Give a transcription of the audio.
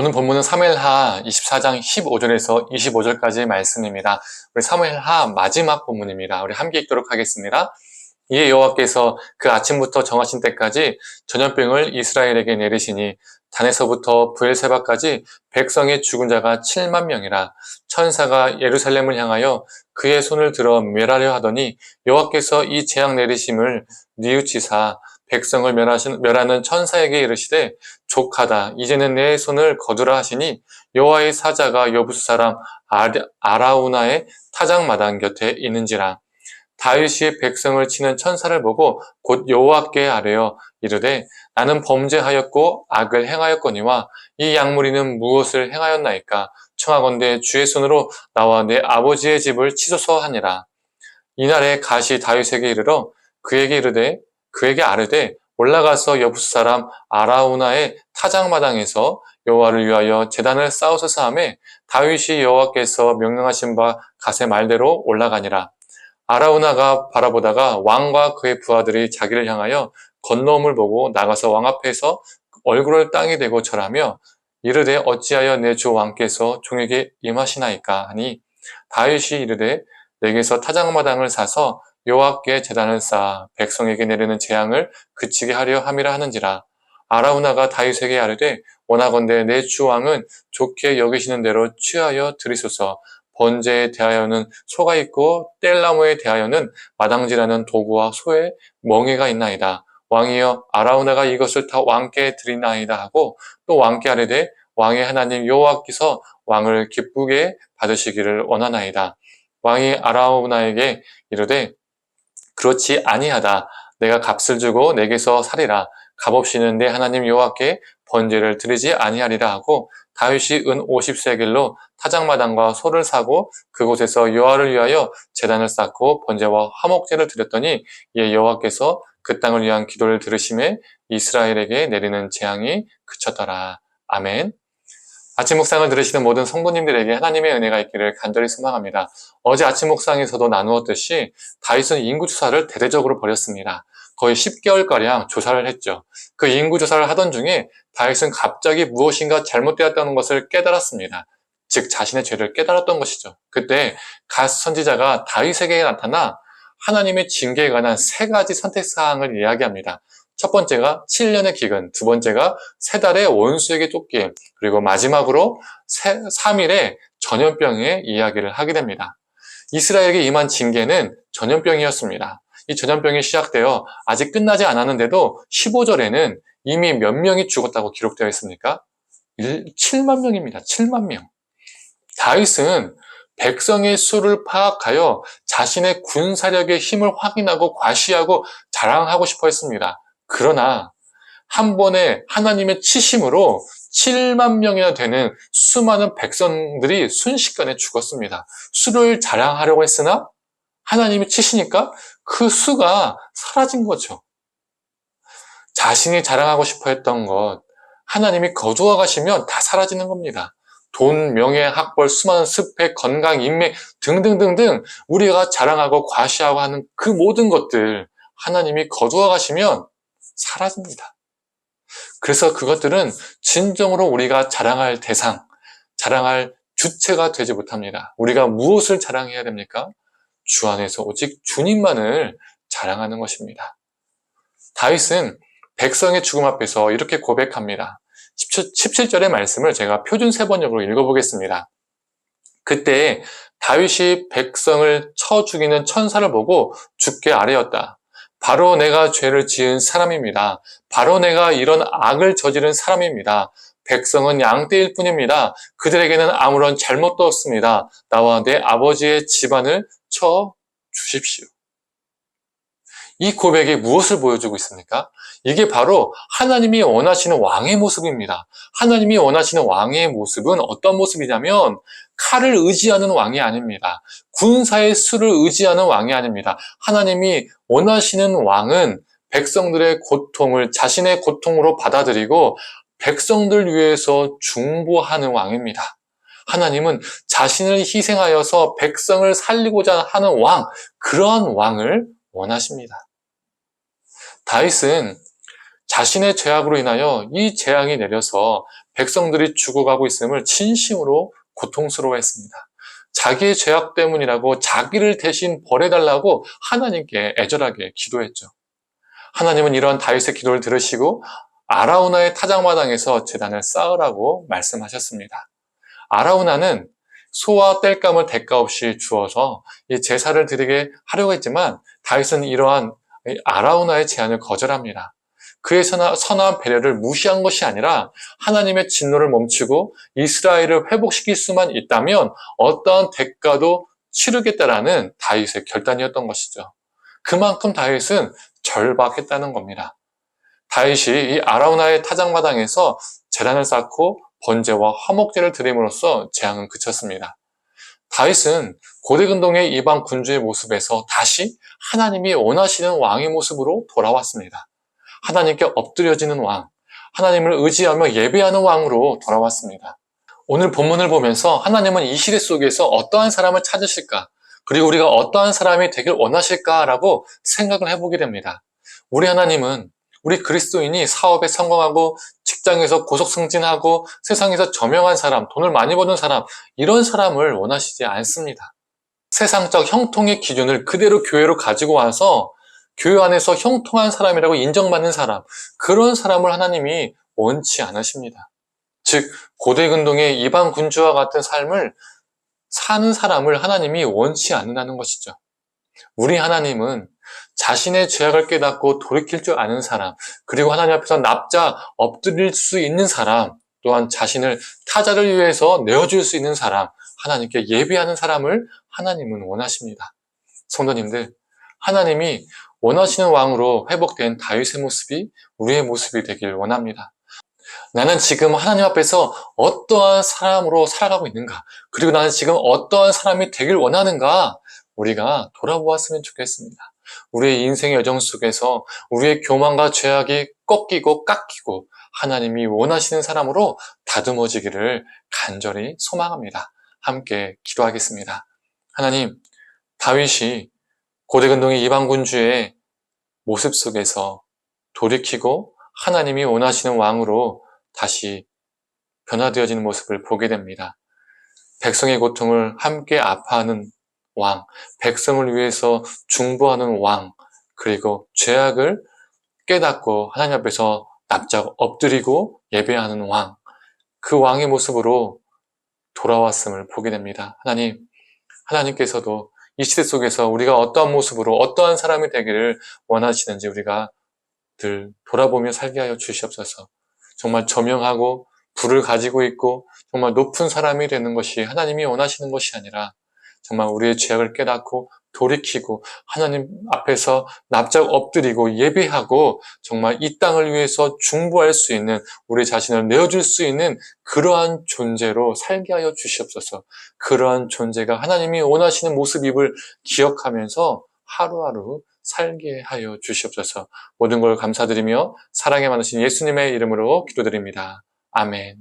오늘 본문은 사무엘하 24장 15절에서 25절까지의 말씀입니다. 우리 사무엘하 마지막 본문입니다. 우리 함께 읽도록 하겠습니다. 이에 여호와께서 그 아침부터 정하신 때까지 전염병을 이스라엘에게 내리시니 단에서부터 브엘세바까지 백성의 죽은 자가 7만 명이라. 천사가 예루살렘을 향하여 그의 손을 들어 멸하려 하더니 여호와께서 이 재앙 내리심을 뉘우치사 백성을 멸하는 천사에게 이르시되 족하다. 이제는 내 손을 거두라 하시니 여호와의 사자가 여부수 사람 아라우나의 타작마당 곁에 있는지라. 다윗이 백성을 치는 천사를 보고 곧 여호와께 아뢰어 이르되 나는 범죄하였고 악을 행하였거니와 이 약무리는 무엇을 행하였나이까. 청하건대 주의 손으로 나와 내 아버지의 집을 치소서 하니라. 이날에 갓이 다윗에게 이르러 그에게 아뢰되 올라가서 여부수 사람 아라우나의 타작마당에서 여호와를 위하여 제단을 쌓으소서 하매 다윗이 여호와께서 명령하신 바 갓의 말대로 올라가니라. 아라우나가 바라보다가 왕과 그의 부하들이 자기를 향하여 건너옴을 보고 나가서 왕 앞에서 얼굴을 땅에 대고 절하며 이르되 어찌하여 내 주 왕께서 종에게 임하시나이까 하니 다윗이 이르되 내게서 타작마당을 사서 여호와께 제단을 쌓아 백성에게 내리는 재앙을 그치게 하려 함이라 하는지라. 아라우나가 다윗에게 아뢰되 원하건대 내 주 왕은 좋게 여기시는 대로 취하여 드리소서. 번제에 대하여는 소가 있고 뗄나무에 대하여는 마당질하는 도구와 소의 멍에가 있나이다. 왕이여 아라우나가 이것을 다 왕께 드리나이다 하고 또 왕께 아뢰되 왕의 하나님 여호와께서 왕을 기쁘게 받으시기를 원하나이다. 왕이 아라우나에게 이르되 그렇지 아니하다. 내가 값을 주고 내게서 사리라. 값없이는 내 하나님 여호와께 번제를 드리지 아니하리라 하고 다윗이 은 50세겔로 타작마당과 소를 사고 그곳에서 여호와를 위하여 제단을 쌓고 번제와 화목제를 드렸더니 이에 여호와께서 그 땅을 위한 기도를 들으심에 이스라엘에게 내리는 재앙이 그쳤더라. 아멘. 아침 묵상을 들으시는 모든 성도님들에게 하나님의 은혜가 있기를 간절히 소망합니다. 어제 아침 묵상에서도 나누었듯이 다윗은 인구조사를 대대적으로 벌였습니다. 거의 10개월가량 조사를 했죠. 그 인구조사를 하던 중에 다윗은 갑자기 무엇인가 잘못되었다는 것을 깨달았습니다. 즉 자신의 죄를 깨달았던 것이죠. 그때 갓 선지자가 다윗에게 나타나 하나님의 징계에 관한 3가지 선택사항을 이야기합니다. 첫 번째가 7년의 기근, 두 번째가 3달의 원수에게 쫓김, 그리고 마지막으로 3일의 전염병의 이야기를 하게 됩니다. 이스라엘에게 임한 징계는 전염병이었습니다. 이 전염병이 시작되어 아직 끝나지 않았는데도 15절에는 이미 몇 명이 죽었다고 기록되어 있습니까? 7만 명입니다. 7만 명. 다윗은 백성의 수를 파악하여 자신의 군사력의 힘을 확인하고 과시하고 자랑하고 싶어 했습니다. 그러나 한 번에 하나님의 치심으로 7만 명이나 되는 수많은 백성들이 순식간에 죽었습니다. 수를 자랑하려고 했으나 하나님이 치시니까 그 수가 사라진 거죠. 자신이 자랑하고 싶어 했던 것, 하나님이 거두어 가시면 다 사라지는 겁니다. 돈, 명예, 학벌, 수많은 스펙, 건강, 인맥 등등등등 우리가 자랑하고 과시하고 하는 그 모든 것들 하나님이 거두어 가시면 사라집니다. 그래서 그것들은 진정으로 우리가 자랑할 대상, 자랑할 주체가 되지 못합니다. 우리가 무엇을 자랑해야 됩니까? 주 안에서 오직 주님만을 자랑하는 것입니다. 다윗은 백성의 죽음 앞에서 이렇게 고백합니다. 17절의 말씀을 제가 표준 세번역으로 읽어보겠습니다. 그때 다윗이 백성을 쳐 죽이는 천사를 보고 주께 아뢰었다. 바로 내가 죄를 지은 사람입니다. 바로 내가 이런 악을 저지른 사람입니다. 백성은 양떼일 뿐입니다. 그들에게는 아무런 잘못도 없습니다. 나와 내 아버지의 집안을 쳐 주십시오. 이 고백이 무엇을 보여주고 있습니까? 이게 바로 하나님이 원하시는 왕의 모습입니다. 하나님이 원하시는 왕의 모습은 어떤 모습이냐면 칼을 의지하는 왕이 아닙니다. 군사의 수를 의지하는 왕이 아닙니다. 하나님이 원하시는 왕은 백성들의 고통을 자신의 고통으로 받아들이고 백성들 위해서 중보하는 왕입니다. 하나님은 자신을 희생하여서 백성을 살리고자 하는 왕, 그러한 왕을 원하십니다. 다윗은 자신의 죄악으로 인하여 이 재앙이 내려서 백성들이 죽어가고 있음을 진심으로 고통스러워했습니다. 자기의 죄악 때문이라고 자기를 대신 벌해달라고 하나님께 애절하게 기도했죠. 하나님은 이러한 다윗의 기도를 들으시고 아라우나의 타작마당에서 제단을 쌓으라고 말씀하셨습니다. 아라우나는 소와 땔감을 대가 없이 주어서 이 제사를 드리게 하려고 했지만 다윗은 이러한 아라우나의 제안을 거절합니다. 그의 선한 배려를 무시한 것이 아니라 하나님의 진노를 멈추고 이스라엘을 회복시킬 수만 있다면 어떠한 대가도 치르겠다라는 다윗의 결단이었던 것이죠. 그만큼 다윗은 절박했다는 겁니다. 다윗이 이 아라우나의 타작마당에서 제단을 쌓고 번제와 화목제를 드림으로써 재앙은 그쳤습니다. 다윗은 고대근동의 이방 군주의 모습에서 다시 하나님이 원하시는 왕의 모습으로 돌아왔습니다. 하나님께 엎드려지는 왕, 하나님을 의지하며 예배하는 왕으로 돌아왔습니다. 오늘 본문을 보면서 하나님은 이 시대 속에서 어떠한 사람을 찾으실까, 그리고 우리가 어떠한 사람이 되길 원하실까라고 생각을 해보게 됩니다. 우리 하나님은 우리 그리스도인이 사업에 성공하고 직장에서 고속승진하고 세상에서 저명한 사람, 돈을 많이 버는 사람, 이런 사람을 원하시지 않습니다. 세상적 형통의 기준을 그대로 교회로 가지고 와서 교회 안에서 형통한 사람이라고 인정받는 사람, 그런 사람을 하나님이 원치 않으십니다. 즉, 고대근동의 이방 군주와 같은 삶을 사는 사람을 하나님이 원치 않는다는 것이죠. 우리 하나님은 자신의 죄악을 깨닫고 돌이킬 줄 아는 사람, 그리고 하나님 앞에서 납작 엎드릴 수 있는 사람, 또한 자신을 타자를 위해서 내어줄 수 있는 사람, 하나님께 예배하는 사람을 하나님은 원하십니다. 성도님들, 하나님이 원하시는 왕으로 회복된 다윗의 모습이 우리의 모습이 되길 원합니다. 나는 지금 하나님 앞에서 어떠한 사람으로 살아가고 있는가? 그리고 나는 지금 어떠한 사람이 되길 원하는가? 우리가 돌아보았으면 좋겠습니다. 우리의 인생의 여정 속에서 우리의 교만과 죄악이 꺾이고 깎이고 하나님이 원하시는 사람으로 다듬어지기를 간절히 소망합니다. 함께 기도하겠습니다. 하나님, 다윗이 고대근동의 이방군주의 모습 속에서 돌이키고 하나님이 원하시는 왕으로 다시 변화되어지는 모습을 보게 됩니다. 백성의 고통을 함께 아파하는 왕, 백성을 위해서 중보하는 왕, 그리고 죄악을 깨닫고 하나님 앞에서 납작 엎드리고 예배하는 왕, 그 왕의 모습으로 돌아왔음을 보게 됩니다. 하나님께서도 이 시대 속에서 우리가 어떠한 모습으로 어떠한 사람이 되기를 원하시는지 우리가 늘 돌아보며 살게 하여 주시옵소서. 정말 저명하고 부를 가지고 있고 정말 높은 사람이 되는 것이 하나님이 원하시는 것이 아니라 정말 우리의 죄악을 깨닫고 돌이키고 하나님 앞에서 납작 엎드리고 예배하고 정말 이 땅을 위해서 중보할 수 있는, 우리 자신을 내어줄 수 있는 그러한 존재로 살게 하여 주시옵소서. 그러한 존재가 하나님이 원하시는 모습임을 기억하면서 하루하루 살게 하여 주시옵소서. 모든 걸 감사드리며 사랑에 많으신 예수님의 이름으로 기도드립니다. 아멘.